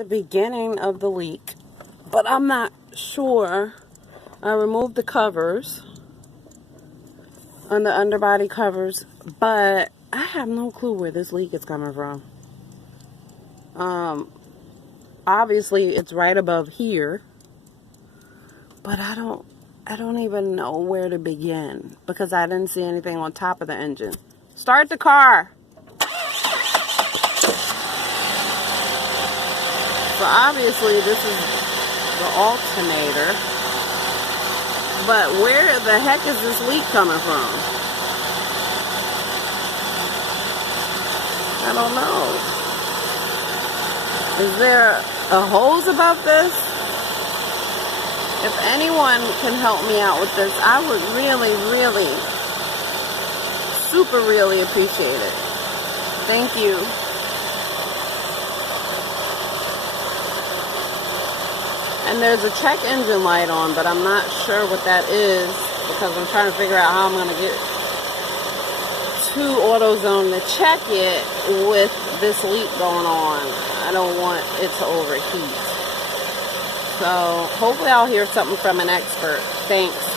the beginning of the leak, but I'm not sure. I removed the covers on the underbody covers, but I have no clue where this leak is coming from. Obviously it's right above here, but I don't even know where to begin because I didn't see anything on top of the engine. Start the car. So obviously this is the alternator, but where the heck is this leak coming from? I don't know. Is there a hose above this? If anyone can help me out with this, I would really, super really appreciate it. Thank you. And there's a check engine light on, but I'm not sure what that is because I'm trying to figure out how I'm going to get to AutoZone to check it with this leak going on. I don't want it to overheat. So hopefully I'll hear something from an expert. Thanks.